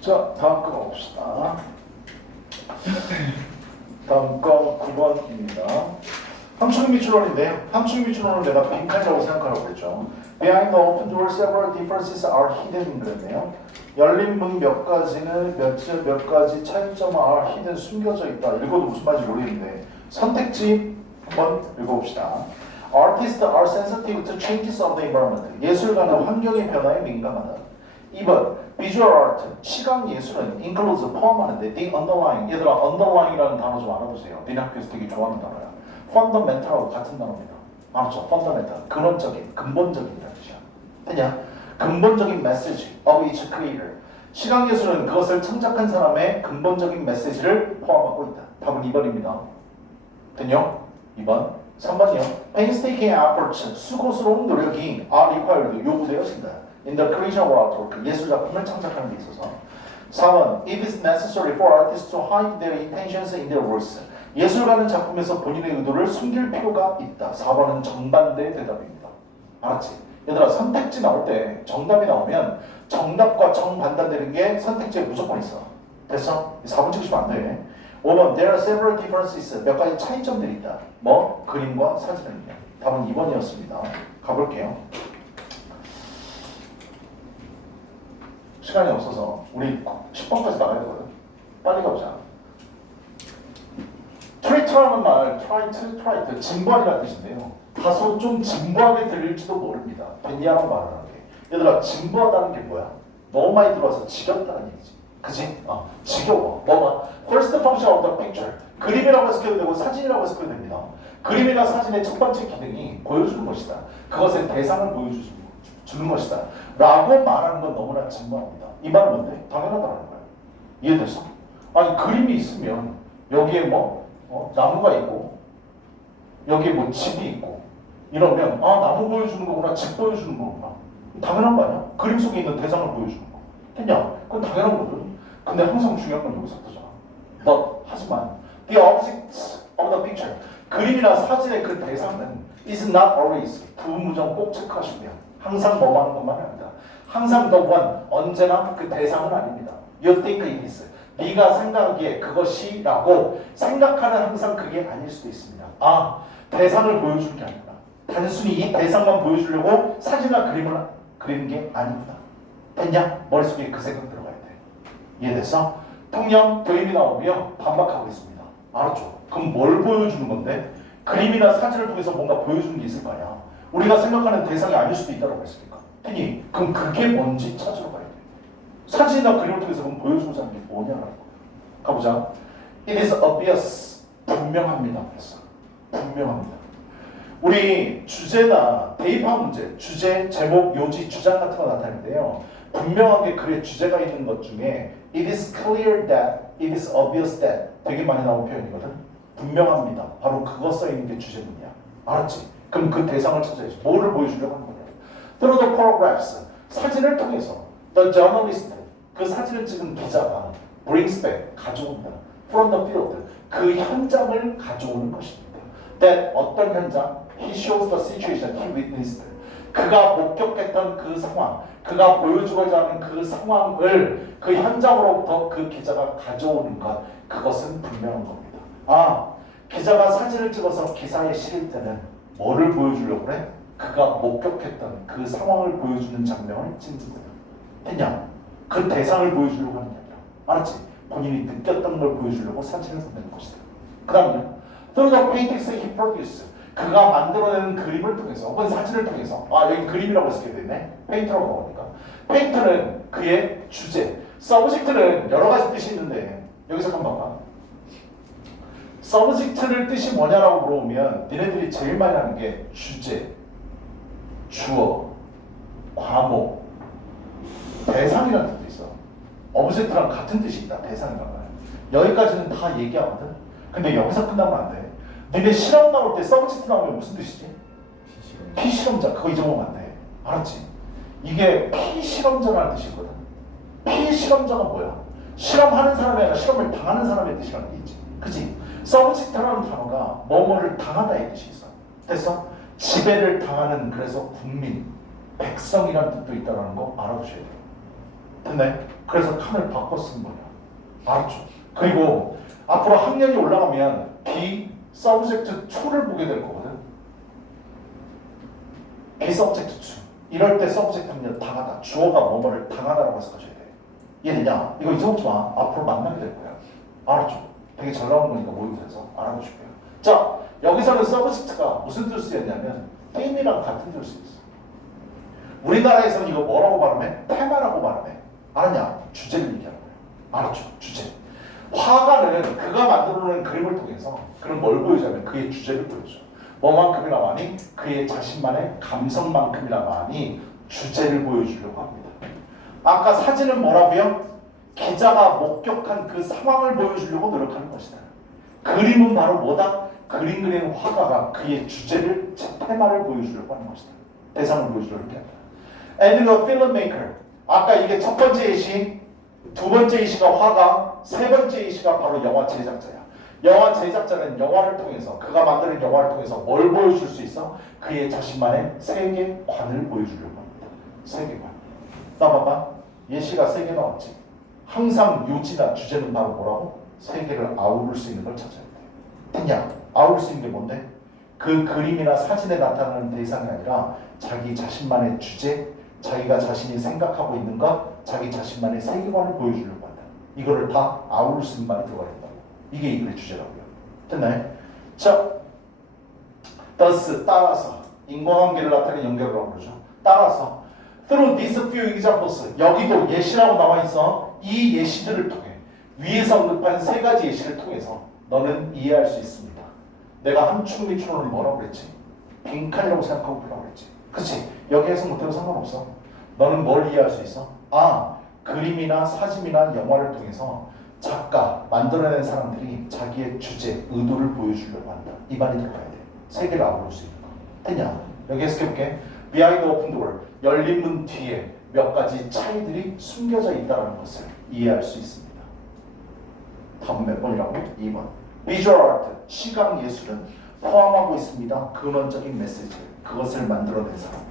자, 다음 거 봅시다. 다음 거 9번입니다. 함축 미출론인데요. 함축 미출론을 내가 빈칸이라고 생각하라고 그랬죠. Behind the open door, several differences are hidden 그랬네요. 열린 문 몇 가지는 몇 가지 차이점은 are hidden 숨겨져 있다. 읽어도 무슨 말인지 모르겠는데 선택지 한번 읽어봅시다. Artists are sensitive to changes of the environment. 예술가는 환경의 변화에 민감하다. 2번 Visual art, 시각 예술은 includes 포함하는데 the underlying, 얘들아 underlying이라는 단어 좀 알아보세요. 니네 학교에서 되게 좋아하는 단어야. fundamental하고 같은 단어입니다. 알았죠? fundamental, 근원적인, 근본적인이라는 뜻이야. 됐냐? 근본적인 message of each creator. 시각 예술은 그것을 창작한 사람의 근본적인 메시지를 포함하고 있다. 답은 2번입니다. 됐냐? 2번. 3번이요. painstaking efforts, 수고스러운 노력이 are required, 요구되어진다. in the creation of artwork, 예술 작품을 창작하는 데 있어서. 4번. It is necessary for artists to hide their intentions in their works. 예술가는 작품에서 본인의 의도를 숨길 필요가 있다. 4번은 정반대의 대답입니다. 알았지? 얘들아 선택지 나올 때 정답이 나오면 정답과 정반대되는 게 선택지에 무조건 있어. 됐어? 4번 찍으시면 안 돼. 5번. There are several differences. 몇 가지 차이점들이 있다. 뭐? 그림과 사진은요. 답은 2번이었습니다. 가볼게요. 시간이 없어서 우리 10번까지 나가야 되거든. 빨리 가보자. 트레이트라는 말, 트라이트, 진부하리라는 뜻인데요. 다소 좀 진부하게 들릴지도 모릅니다. 됐냐라고 말을 하는 게. 얘들아, 진부하다는 게 뭐야? 너무 많이 들어와서 지겹다는 얘기지. 그치? 지겨워. 뭐가? First function of the picture. 그림이라고 해석해도 되고 사진이라고 해석해도 됩니다. 그림이나 사진의 첫 번째 기능이 보여주는 것이다. 그것의 대상을 보여주는 것이다. 라고 말하는 건 너무나 진부합니다. 이 말은 뭔데? 당연하다는 거야. 이해됐어? 아니 그림이 있으면 여기에 나무가 있고 여기에 집이 있고 이러면 나무 보여주는 거구나, 집 보여주는 거구나. 당연한 거 아니야? 그림 속에 있는 대상을 보여주는 거. 됐냐? 그건 당연한 거거든. 근데 항상 중요한 건 여기서 뜨잖아. But 하지만 the object of the picture, 그림이나 사진의 그 대상은 is not always, 부무정 꼭 체크하시면 항상 뭐하는 것만 아니다. 항상 the one, 언제나 그 대상은 아닙니다. You think it is. 네가 생각하기에 그것이라고 생각하는 항상 그게 아닐 수도 있습니다. 대상을 보여주는 게 아니구나. 단순히 이 대상만 보여주려고 사진이나 그림을 그리는 게 아니구나. 됐냐? 머릿속에 그 생각 들어가야 돼. 이해됐어? 통영 도입이 나오면 반박하고 있습니다. 알았죠? 그럼 뭘 보여주는 건데? 그림이나 사진을 통해서 뭔가 보여주는 게 있을 거 아니야. 우리가 생각하는 대상이 아닐 수도 있다고 했으니까. 됐니? 그럼 그게 뭔지 찾으러 가야 돼. 사진이나 그림을 통해서 그럼 보여주고자 하는 게 뭐냐라고. 가보자. It is obvious. 분명합니다. 그래서 분명합니다. 우리 주제나 대입학 문제, 주제, 제목, 요지, 주장 같은 거 나타내는데요. 분명하게 글에 주제가 있는 것 중에 It is clear that, it is obvious that 되게 많이 나온 표현이거든. 분명합니다. 바로 그거 써있는 게 주제문이야. 알았지? 그럼 그 대상을 찾아야지. 뭐를 보여주려고 하는 거냐. Through the photographs, 사진을 통해서 The journalist, 그 사진을 찍은 기자가 brings back, 가져온다. From the field, 그 현장을 가져오는 것입니다. That 어떤 현장? He shows the situation he witnessed. 그가 목격했던 그 상황, 그가 보여주고자 하는 그 상황을 그 현장으로부터 그 기자가 가져오는 것, 그것은 분명한 겁니다. 기자가 사진을 찍어서 기사에 실을 때는 뭐를 보여주려고 그래? 그가 목격했던 그 상황을 보여주는 장면을 찍는 거야. 됐냐? 그 대상을 보여주려고 하는 게 아니라. 알았지? 본인이 느꼈던 걸 보여주려고 사진을 보내는 것이다. 그 다음에요. Through the paintings he produced. 그가 만들어내는 그림을 통해서 혹은 사진을 통해서 여기 그림이라고 쓰게 되네. 페인트라고 나오니까. 페인트는 그의 주제. 서브젝트는 여러 가지 뜻이 있는데 여기서 한번 봐봐. 서브젝트를 뜻이 뭐냐라고 물어보면 니네들이 제일 많이 하는 게 주제, 주어, 과목, 대상이라는 뜻도 있어. 오브젝트랑 같은 뜻이 있다. 대상이란 말. 여기까지는 다 얘기하거든. 근데 여기서 끝나면 안 돼. 니네 실험 나올 때 서브젝트 나오면 무슨 뜻이지? 피실험자. 그거 잊어먹으면 안 돼. 알았지? 이게 피실험자라는 뜻이거든. 피실험자가 뭐야? 실험하는 사람이 아니라 실험을 당하는 사람의 뜻이라는 게 있지. 그치? 서브젝트라는 단어가 뭐뭐를 당하다의 뜻이 있어. 됐어? 지배를 당하는, 그래서 국민, 백성이라는 뜻도 있다는 거 알아두셔야 돼요. 됐네? 그래서 칸을 바꿔 쓴 거야. 알았죠? 그리고 앞으로 학년이 올라가면 be subject to를 보게 될 거거든. be subject to. 이럴 때 subject는 당하다. 주어가 뭐뭐를 당하다라고 해석하셔야 돼. 이해되냐? 이거 잊어먹지 마. 앞으로 만나게 될 거야. 알았죠? 되게 잘 나오는 거니까 모의고사에서 알아보시고요. 자, 여기서는 subject가 무슨 뜻을 쓰였냐면 theme이랑 같은 뜻을 쓰였어. 우리나라에서는 이거 뭐라고 발음해? 테마라고 발음해. 알았냐? 주제를 얘기하는 거야. 알았죠? 주제. 화가는 그가 만들어놓은 그림을 통해서 그는 뭘 보여주냐면 그의 주제를 보여줘. 뭐만큼이나 많이? 그의 자신만의 감성만큼이나 많이 주제를 보여주려고 합니다. 아까 사진은 뭐라고요? 기자가 목격한 그 상황을 보여주려고 노력하는 것이다. 그림은 바로 뭐다? 그림 그리는 화가가 그의 주제를, 테마를 보여주려고 하는 것이다. 대상을 보여주려고 한다. And the filmmaker. 아까 이게 첫 번째 예시, 두 번째 예시가 화가, 세 번째 예시가 바로 영화 제작자야. 영화 제작자는 영화를 통해서, 그가 만드는 영화를 통해서 뭘 보여줄 수 있어? 그의 자신만의 세계관을 보여주려고 합니다. 세계관. 나봐봐. 예시가 세 개 나왔지. 항상 요지나 주제는 바로 뭐라고? 세계를 아우를 수 있는 걸 찾아야 돼. 됐냐? 아우를 수 있는 게 뭔데? 그 그림이나 사진에 나타나는 대상이 아니라 자기 자신만의 주제, 자기가 자신이 생각하고 있는 것, 자기 자신만의 세계관을 보여주려고 한다. 이거를 다 아우를 수 있는 말이 들어가 있다고. 이게 이 글의 주제라고요. 됐나요? 자, thus 따라서 인과관계를 나타내는 연결이라고 그러죠. 따라서 through these few examples 여기도 예시라고 나와 있어. 이 예시들을 통해 위에서 언급한 세 가지 예시를 통해서 너는 이해할 수 있습니다. 내가 함축 및 추론을 뭐라고 그랬지? 빈칸이라고 생각하고 보라고 그랬지. 그치? 여기에서 못해도 상관없어. 너는 뭘 이해할 수 있어? 아, 그림이나 사진이나 영화를 통해서 작가, 만들어낸 사람들이 자기의 주제, 의도를 보여주려고 한다. 이 말이 들어가야 돼. 세계를 아우를 수 있는 거. 됐냐? 여기 해석해볼게. Behind the open door, 열린 문 뒤에 몇 가지 차이들이 숨겨져 있다는 것을 이해할 수 있습니다. 다음 몇 번이라고? 2번. Visual art, 시각 예술은 포함하고 있습니다. 근원적인 메시지를, 그것을 만들어낸 사람에.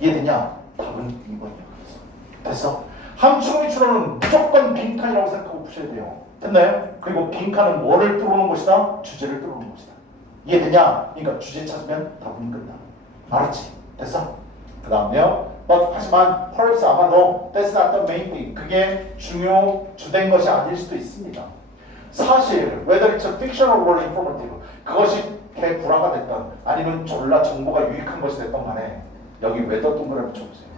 이해되냐? 답은 2번이야. 됐어? 함축 및 추론은 무조건 빈칸이라고 생각하고 푸셔야 돼요. 됐나요? 그리고 빈칸은 뭐를 뚫어놓은 것이다? 주제를 뚫어놓은 것이다. 이해되냐? 그러니까 주제 찾으면 답은 끝나. 알았지? 됐어? 그 다음에요. 하지만 perhaps 아마도 that's not the main thing. 그게 주된 것이 아닐 수도 있습니다. 사실 whether it's a fictional or informative, 그것이 개불화가 됐던 아니면 졸라 정보가 유익한 것이 됐던 간에 여기 whether 동그라미 붙여보세요.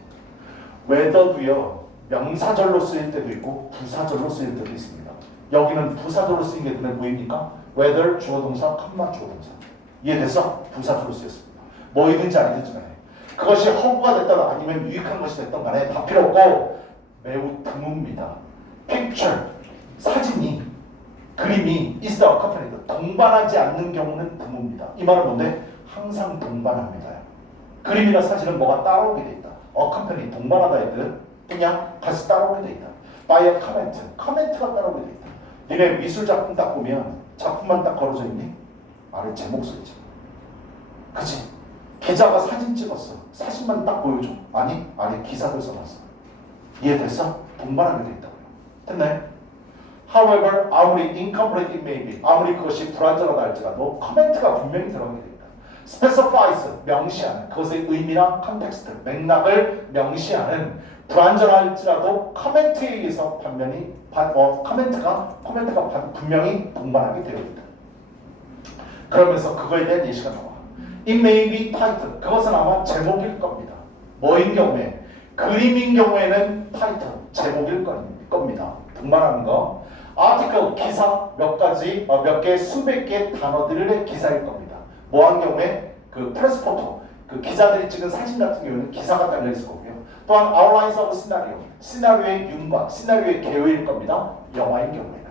whether도요 명사절로 쓰일 때도 있고 부사절로 쓰일 때도 있습니다. 여기는 부사절로 쓰인 게 눈에 보입니까? whether 주어동사, 컴마 주어동사. 이해됐어? 부사절로 쓰였습니다. 뭐이든지 아니든지 간에 그것이 허구가 됐던 아니면 유익한 것이 됐던 간에 다 필요 없고 매우 드뭅니다. picture, 사진이, 그림이 is the accompanied, 동반하지 않는 경우는 드뭅니다. 이 말은 뭔데? 항상 동반합니다. 그림이나 사진은 뭐가 따라오게 돼 있다. accompany, 동반하다의 뜻. 그냥 같이 따라오게 돼 있다. by a comment, 커멘트가 따라오게 돼 있다. 니네 미술 작품 딱 보면 작품만 딱 걸어져 있니? 아래 제목 써있지. 그치? 기자가 사진 찍었어. 사진만 딱 보여줘. 아니, 아래 기사를 써놨어. 이해됐어? 동반하게 돼 있다고요. 됐나요? However, 아무리 incomplete it may be, 아무리 그것이 불완전하다 할지라도 커멘트가 분명히 들어가게 됩니다. Specifies, 명시하는 그것의 의미나 컨텍스트, 맥락을 명시하는 불완전할지라도 커멘트에 의해서 커멘트가 분명히 동반하게 되어 있다. 그러면서 그거에 대한 예시가 나와. It may be title, 그것은 아마 제목일 겁니다. 뭐인 경우에? 그림인 경우에는 타이틀, 제목일 겁니다. 동반하는 거. 아티클, 기사, 몇 개, 수백 개 단어들의 기사일 겁니다. 뭐한 경우에? 그 프레스 포토, 그 기자들이 찍은 사진 같은 경우는 기사가 달려 있을 거고요. 또한 outlines of scenario, 시나리오의 윤곽, 시나리오의 개요일 겁니다. 영화인 경우에는.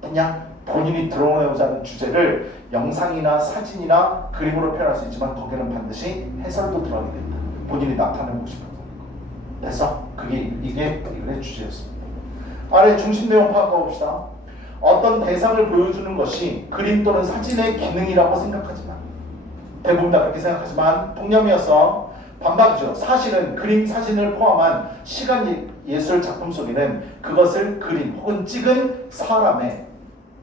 그냥 본인이 드러내고자 하는 주제를 영상이나 사진이나 그림으로 표현할 수 있지만 거기는 반드시 해설도 들어가게 됩니다. 본인이 나타내고 싶은 거. 됐어? 이게 이글의 주제였습니다. 아래 중심 내용 파악해 봅시다. 어떤 대상을 보여주는 것이 그림 또는 사진의 기능이라고 생각하지만 대부분 다 그렇게 생각하지만 통념이어서 반박이죠. 사실은 그림, 사진을 포함한 시각 예술 작품 속에는 그것을 그린 혹은 찍은 사람의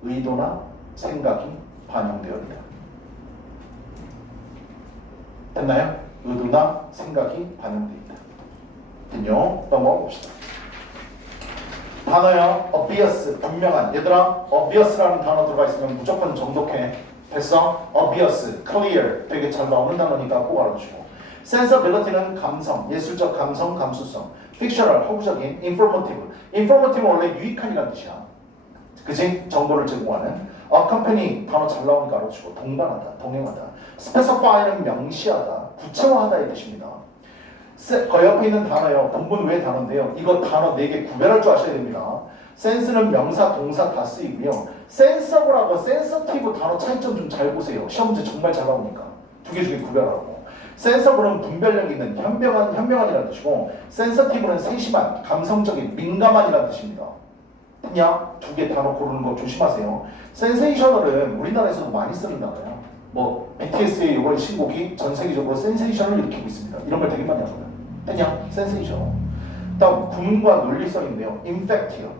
의도나 생각이 반영되어 있다. 됐나요? 의도나 생각이 반영되어 있다. 됐요? 넘어가 봅시다. 단어요. obvious, 분명한. 얘들아, obvious라는 단어 들어가 있으면 무조건 정독해. 됐어? obvious, clear. 되게 잘 나오는 단어니까 꼭 알아두시고. sensibility는 감성, 예술적 감성, 감수성. fictional, 허구적인. informative. informative는 원래 유익한이라는 뜻이야. 그지? 정보를 제공하는. accompany, 단어 잘 나오니까 알아두시고. 동반하다, 동행하다. specify는 명시하다, 구체화하다의 뜻입니다. 그 옆에 있는 단어요. 본문 외 단어인데요. 이거 단어 4개 구별할 줄 아셔야 됩니다. 센스는 명사, 동사 다 쓰이고요. 센서블하고 센서티브 단어 차이점 좀 잘 보세요. 시험 문제 정말 잘 나오니까. 두 개 중에 구별하라고. 센서블은 분별력 있는, 현명한이라는 뜻이고, 센서티브는 세심한, 감성적인, 민감한이라는 뜻입니다. 그냥 2개 단어 고르는 거 조심하세요. 센세이셔널은 우리나라에서도 많이 쓰는 단어예요. 뭐 BTS의 이번 신곡이 전 세계적으로 센세이션을 일으키고 있습니다. 이런 걸 되게 많이 하거든요. 그냥 센세이션. 다음 구문과 논리성인데요. 임팩트요.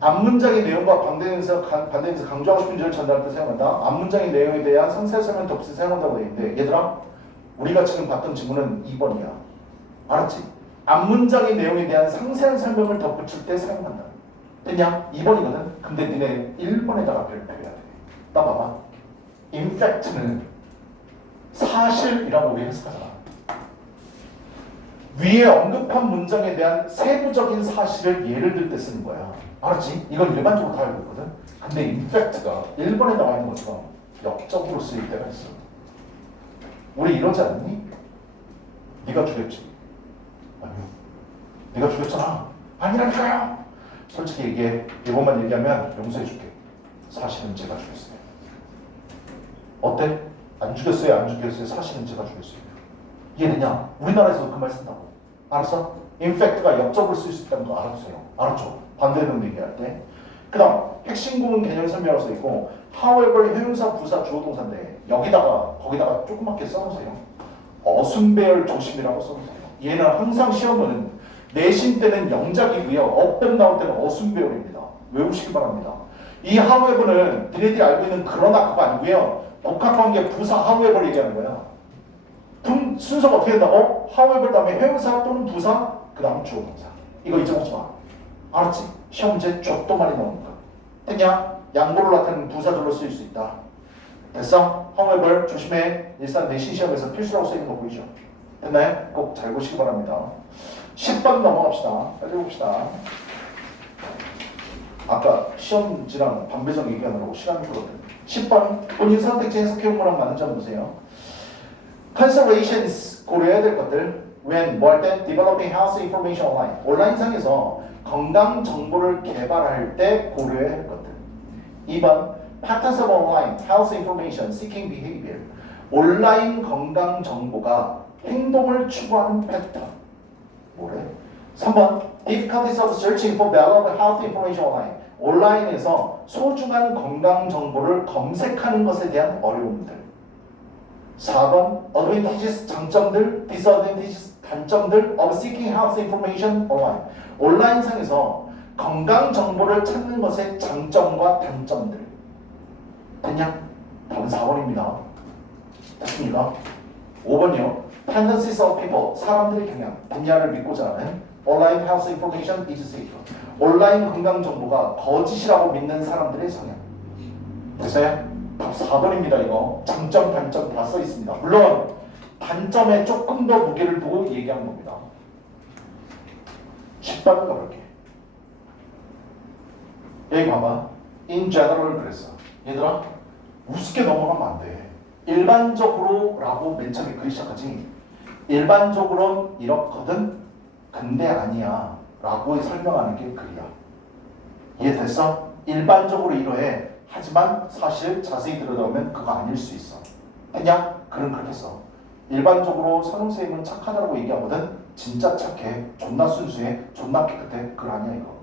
앞문장의 내용과 반대에서 강조하고 싶은 점을 전달할 때 사용한다. 앞문장의 내용에 대한 상세 설명 덧붙여 사용한다고 되어 있는데 얘들아 우리가 지금 봤던 질문은 2번이야. 알았지? 앞문장의 내용에 대한 상세한 설명을 덧붙일 때 사용한다. 그냥 2번이거든. 근데 니네 1번에다가 별표해야 돼. 나 봐봐. 임팩트는 사실이라고 우리 해석하잖아. 위에 언급한 문장에 대한 세부적인 사실을 예를 들 때 쓰는 거야. 알았지? 이건 일반적으로 다 알고 있거든. 근데 임팩트가 1번에 나와 있는 것처럼 역적으로 쓰일 때가 있어. 우리 이러지 않니? 네가 죽였지. 아니요. 네가 죽였잖아. 아니라니까요. 솔직히 얘기해. 이것만 얘기하면 용서해줄게. 사실은 제가 죽였어요. 어때? 안 죽였어요? 안 죽였어요? 사실은 제가 죽였어요. 이해되냐? 우리나라에서도 그 말 쓴다고. 알았어? 임팩트가 역적으로 쓸 수 있다는 거 알아주세요. 알았죠? 반대되는 얘기할 때. 그 다음 핵심 구문 개념 설명을 써 있고 however 형용사, 부사, 주어, 동사인데 거기다가 조그맣게 써놓으세요. 어순배열 조심이라고 써놓으세요. 얘는 항상 시험은 내신 때는 영작이고요. 업변 나올 때는 어순배열입니다. 외우시기 바랍니다. 이 however는 니네들이 알고 있는 그러나 그거 아니고요. 복합관계 부사 however 얘기하는 거야. 그럼 순서가 어떻게 된다고? however 다음에 형용사 또는 부사 그 다음 주어 동사. 이거 잊어먹지 마. 알았지? 시험 문제 족도 많이 나오니까. 그냥 양보를 나타내는 부사절로 쓰일 수 있다. 됐어? however 조심해. 일산 내신 시험에서 필수라고 쓰이는 거 보이죠? 됐나요? 꼭 잘 보시기 바랍니다. 10번 넘어갑시다. 빨리 봅시다. 아까 시험지랑 반배정 얘기하느라고 시간이 끌었거든요. 10번 본인 선택지 해석해온 거랑 맞는 점 보세요. Considerations 고려해야 될 것들. When 뭐 할 때? Developing health information online. 온라인상에서 건강 정보를 개발할 때 고려해야 할 것들. 2번 Patterns of online health information seeking behavior. 온라인 건강 정보가 행동을 추구하는 패턴. 뭐래? 3번 Difficulties of searching for valuable health information online. 온라인에서 소중한 건강 정보를 검색하는 것에 대한 어려움들. 4번 Advantages 장점들, Disadvantages 단점들 of seeking health information online. 온라인상에서 건강 정보를 찾는 것의 장점과 단점들. 됐냐? 답은 4번입니다. 됐습니까? 5번이요. Tendencies of people. 사람들의 경향. 분야를 믿고자 하는 Online health information is safe. 온라인 건강 정보가 거짓이라고 믿는 사람들의 성향. 됐어요? 답 4번입니다. 이거 장점 단점 다 써 있습니다. 물론 단점에 조금 더 무게를 두고 얘기한 겁니다. 10번을 가볼게. 여기 봐봐. In general 그랬어. 얘들아 우습게 넘어가면 안 돼. 일반적으로 라고 맨 처음에 글이 시작하지. 일반적으로는 이렇거든. 근데 아니야 라고 설명하는 게 글이야. 이해됐어? 일반적으로 이러해. 하지만 사실 자세히 들여다보면 그거 아닐 수 있어. 그냥 글은 그렇게 써. 일반적으로 선생님은 착하다고 얘기하거든. 진짜 착해. 존나 순수해. 존나 깨끗해. 그거 아니야 이거.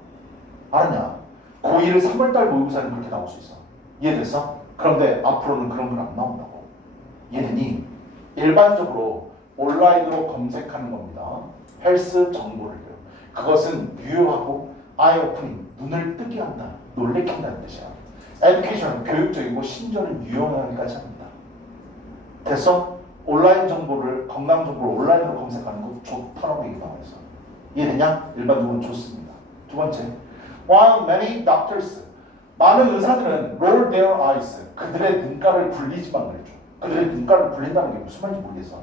알았냐? 고1을 3월달 모의고사는 그렇게 나올 수 있어. 이해됐어? 그런데 앞으로는 그런 건 안 나온다고. 이해되니? 일반적으로 온라인으로 검색하는 겁니다. 헬스 정보를요. 그것은 유효하고 eye opening, 눈을 뜨게 한다, 놀래게 한다는 뜻이야. education은 교육적이고 심지어는 유용하기까지 합니다. 됐어? 온라인 정보를, 건강 정보를 온라인으로 검색하는 거 좋다라고 얘기 나와서 이해되냐? 일반적으로 좋습니다. 두 번째, while many doctors, 많은 의사들은 roll their eyes, 그들의 눈가를 굴리지만 그래줘. 그들의 눈가를 굴린다는 게 무슨 말인지 모르겠어.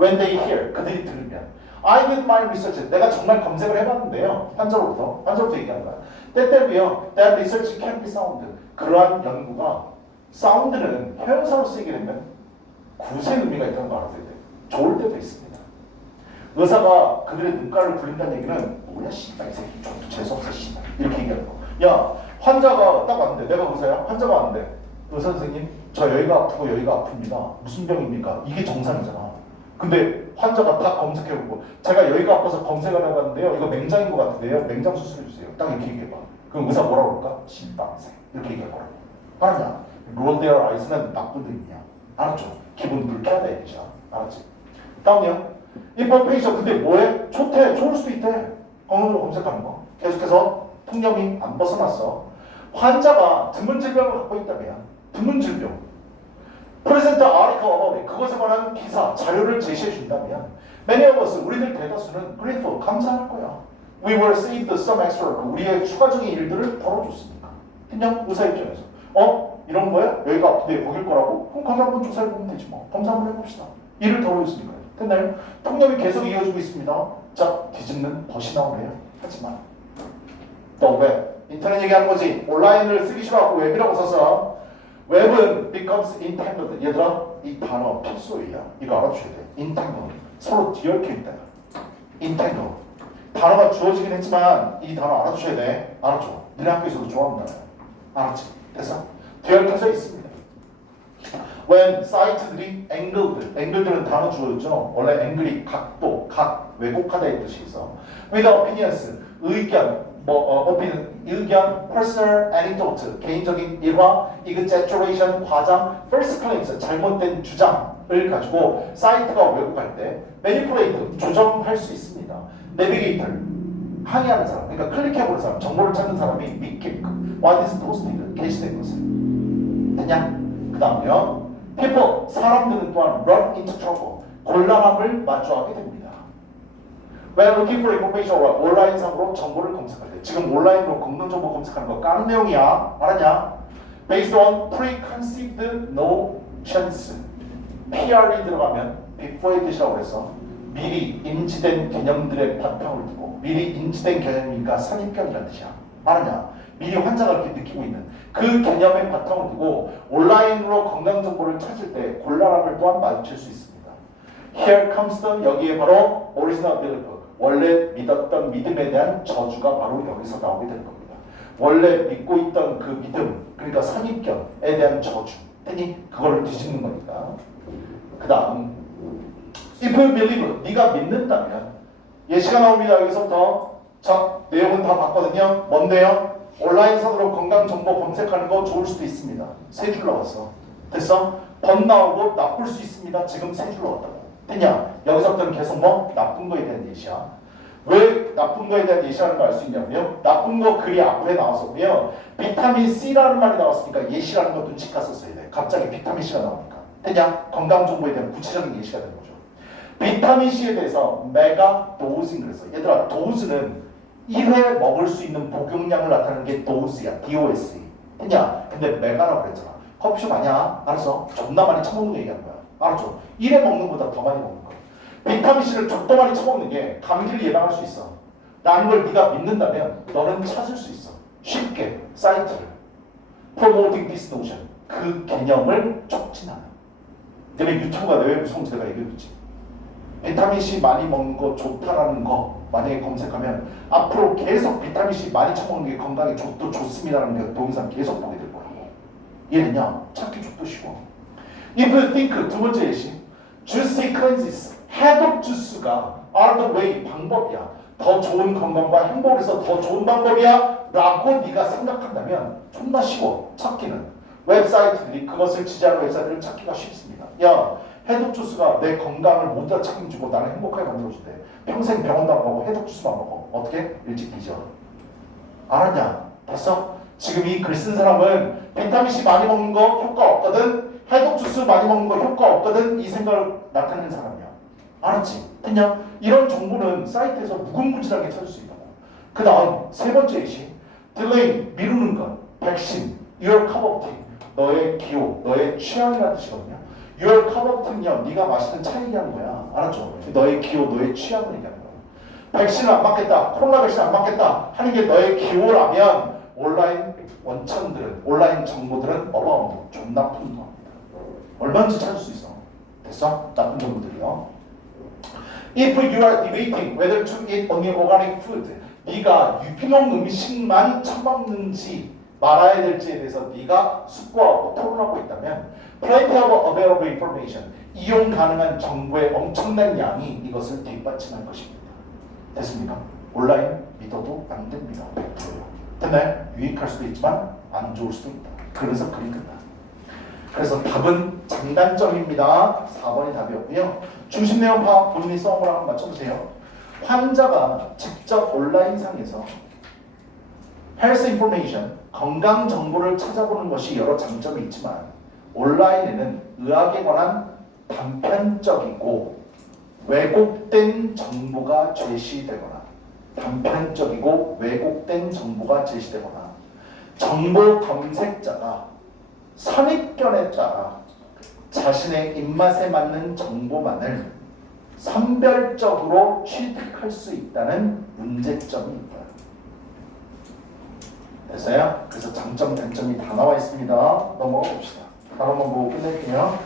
When they hear, 그들이 들으면 I did my research, 내가 정말 검색을 해봤는데요. 환자로부터 얘기하는 거야. 때때로요, that research can be sound, 그러한 연구가 사운드는 형용사로 쓰이게 되면 구세 의미가 있다는 걸 알아야 돼. 좋을 때도 있습니다. 의사가 그들의 눈가를 굴린다는 얘기는 뭐야 씨발 이 새끼 좀 재수없어 씨발 이렇게 얘기하는 거. 야 환자가 딱 왔는데 내가 의사야? 환자가 왔는데 의사 선생님 저 여기가 아프고 여기가 아픕니다. 무슨 병입니까? 이게 정상이잖아. 근데 환자가 다 검색해보고 제가 여기가 아파서 검색을 해봤는데요. 이거 맹장인 것 같은데요. 맹장 수술해주세요. 딱 이렇게 얘기해봐. 그럼 의사 뭐라고 그럴까? 씨발새 이렇게 얘기할 거라고. 알았냐? roll their eyes는 나쁜 의미야. 알았죠? 기분 불쾌하다 얘기죠. 알았지? 다음이요. information, 근데 뭐해? 좋대. 좋을 수도 있대. 건강으로 검색하는 거. 계속해서 통념이 안 벗어났어. 환자가 드문 질병을 갖고 있다면 드문 질병 present article about it, 그것에 관한 기사, 자료를 제시해 준다면 many of us, 우리들 대다수는 grateful, 감사할 거야. We were saved some extra work, 우리의 추가적인 일들을 덜어줬으니까. 그냥 의사 입장에서 이런 거야? 여기가 아픈데 거길 거라고? 그럼 가서 한번 조사해보면 되지 뭐. 검사 한번 해봅시다. 일을 덜어줬으니까요. 됐나요? 통념이 계속 이어지고 있습니다. 자, 뒤집는 벗이 나오네요. 하지만 또 웹, 인터넷 얘기하는 거지. 온라인을 쓰기 싫어하고 웹이라고 써서 웹은 becomes entangled. 얘들아, 이 단어 필수이야. 이거 알아주셔야 돼. entangled. 서로 뒤얽혀 있다. entangled. 단어가 주어지긴 했지만 이 단어 알아주셔야 돼. 알았죠? 너네 학교에서도 좋아하는 단어야. 알았지? 됐어? 뒤얽혀져 있습니다. when 사이트들이 angled는 단어 주어졌죠. 원래 angle이 각도, 왜곡하다의 뜻이 있어. with opinions, 의견, 의견, personal anecdote, 개인적인 일화, exaggeration, 과장, false claims, 잘못된 주장을 가지고 사이트가 왜곡할 때 manipulate, 조정할 수 있습니다. navigator, 항의하는 사람, 그러니까 클릭해보는 사람, 정보를 찾는 사람이 믿게끔 what is posted, 게시된 것을. 됐냐? 그 다음에요. people, 사람들은 또한 run into trouble, 곤란함을 마주하게 됩니다. When looking for information, 온라인상으로 정보를 검색할 때, 지금 온라인으로 건강정보 검색하는 거 까는 내용이야. 알았냐? Based on preconceived notions. PR이 들어가면 before의 뜻이라고 해서 미리 인지된 개념들의 바탕을 두고, 미리 인지된 개념이니까 선입견이라는 뜻이야. 알았냐? 미리 환자가 이렇게 느끼고 있는 그 개념의 바탕을 두고 온라인으로 건강정보를 찾을 때 곤란함을 또한 마주칠 수 있습니다. Here comes the, 여기에 바로 original belief, 원래 믿었던 믿음에 대한 저주가 바로 여기서 나오게 되는 겁니다. 원래 믿고 있던 그 믿음, 그러니까 선입견에 대한 저주, 테니 그거를 뒤집는 거니까. 그 다음 if you believe, 네가 믿는다면 예시가 나옵니다. 여기서부터. 자, 내용은 다 봤거든요. 뭔데요? 온라인상으로 건강정보 검색하는 거 좋을 수도 있습니다. 세 줄 나왔어. 됐어? 번 나오고 나쁠 수 있습니다. 지금 세 줄 나왔다고. 됐냐? 여기서부터는 계속 나쁜 거에 대한 예시야. 왜 나쁜 거에 대한 예시라는 걸 알 수 있냐고요? 나쁜 거 글이 앞에 나왔었고요. 비타민 C라는 말이 나왔으니까 예시라는 거 눈치껏 썼어야 돼. 갑자기 비타민 C가 나오니까. 됐냐? 건강정보에 대한 구체적인 예시가 되는 거죠. 비타민 C에 대해서 메가 도즈인 그랬어. 얘들아, 도즈는 1회 먹을 수 있는 복용량을 나타내는 게 도스야. DOS. 했냐? 근데 메가라고 그랬잖아. 커피숍 아니야. 알았어? 존나 많이 처먹는 거 얘기하는 거야. 알았죠? 1회 먹는 것보다 더 많이 먹는 거야. 비타민C를 족도 많이 처먹는 게 감기를 예방할 수 있어. 라는 걸 네가 믿는다면 너는 찾을 수 있어. 쉽게 사이트를. Promoting this notion. 그 개념을 촉진하는. 내가 유튜브가 왜 무서운지 내가 얘기해줬지. 비타민C 많이 먹는 거 좋다라는 거 만약에 검색하면 앞으로 계속 비타민C 많이 처먹는 게 건강에 좋습니다라는 게 동영상 계속 보게 될 거야. 이해되냐? 찾기 족도 쉬워. If you think, 두 번째 예시. Juicy cleanses, 해독 주스가 are the way, 방법이야. 더 좋은 건강과 행복에서 더 좋은 방법이야 라고 네가 생각한다면 존나 쉬워. 찾기는. 웹사이트들이 그것을 지지하는 웹사이트를 찾기가 쉽습니다. 야, 해독 주스가 내 건강을 모두 다 책임지고 나를 행복하게 만들어준대. 평생 병원도 안 가고 해독 주스만 먹어. 어떻게? 일찍 뒤져. 알았냐? 됐어? 지금 이 글 쓴 사람은 비타민C 많이 먹는 거 효과 없거든. 해독 주스 많이 먹는 거 효과 없거든. 이 생각을 나타내는 사람이야. 알았지? 됐냐? 이런 정보는 사이트에서 무궁무진하게 찾을 수 있다고. 그 다음 세 번째 이시 딜레이, 미루는 것. 백신, your cup of tea. 너의 기호, 너의 취향이라는 뜻이거든요. your cup of tea는요, 네가 마시는 차 얘기하는 거야. 알았죠? 너의 기호, 너의 취향을 얘기하는 거야. 백신을 안 맞겠다, 코로나 백신 안 맞겠다 하는 게 너의 기호라면 온라인 원천들은, 온라인 정보들은 어바운드, 존나 풍부합니다. 얼마든지 찾을 수 있어. 됐어? 나쁜 정보들이요. If you are debating whether to eat only organic food, 네가 유기농 음식만 처먹는지 말아야 될지에 대해서 네가 숙고하고 토론하고 있다면 plenty of available information, 이용 가능한 정보의 엄청난 양이 이것을 뒷받침할 것입니다. 됐습니까? 온라인 믿어도 안 됩니다. 100%요. 근데 유익할 수도 있지만 안 좋을 수도 있다. 그래서 글이 끝나. 그래서 답은 장단점입니다. 4번이 답이었고요. 중심 내용 파악, 본인이 써온 거랑 한번 맞춰보세요. 환자가 직접 온라인상에서 헬스 인포메이션, 건강 정보를 찾아보는 것이 여러 장점이 있지만 온라인에는 의학에 관한 단편적이고 왜곡된 정보가 제시되거나 정보 검색자가 선입견에 따라 자신의 입맛에 맞는 정보만을 선별적으로 취득할 수 있다는 문제점이 있다. 됐어요? 그래서 장점, 단점이 다 나와 있습니다. 넘어가 봅시다. 단어만 보고 끝낼게요.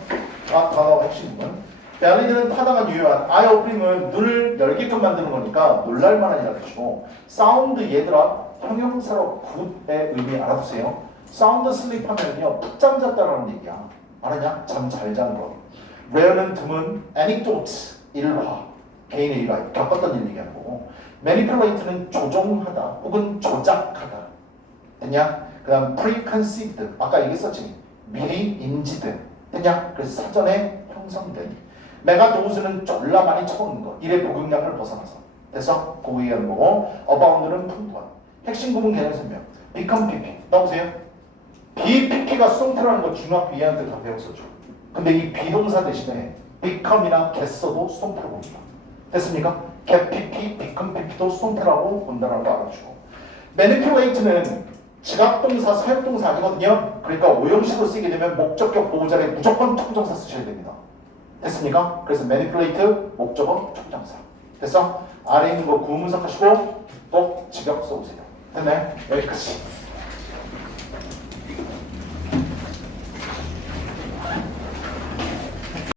단어 핵심 부분. 밸리드는 타당한 유효한, 아이 오프닝은 눈을 열게끔 만드는 거니까 놀랄만한이라고 해주고, 사운드 얘들아 형용사로 굿의 의미 알아두세요. 사운드 슬립 하면요 푹 잠잤다라는 얘기야. 알았냐? 잠 잘 잔 거. 레어는 드문, anecdote 일화, 개인의 일화, 겪었던 일 얘기하는 거고, manipulate는 조종하다 혹은 조작하다. 됐냐? 그 다음 preconceived, 아까 얘기했었지. 미리 인지된. 됐냐? 그래서 사전에 형성된. 메가도우즈는 졸라 많이 쳐먹는 거. 일의 복용량을 벗어나서. 됐어? 그거 얘기하는 거고, 어바운드는 풍부한. 핵심 구분 개념 설명. become pp. 나오세요? BPP가 수동태라는 거 중학교 2학년 때 다 배웠었죠. 근데 이 비동사 대신에 become이나 get 써도 수동태로 봅니다. 됐습니까? get pp, become pp도 수동태라고 본다라고 알아주고. manipulate는 지각동사, 사역동사 아니거든요. 그러니까 오형식으로 쓰게 되면 목적격 보호자에 무조건 투부정사 쓰셔야 됩니다. 됐습니까? 그래서 manipulate, 목적어, 투부정사. 됐어? 아래 있는 거 구문사 하시고 또 직역 써보세요. 됐나요? 여기까지.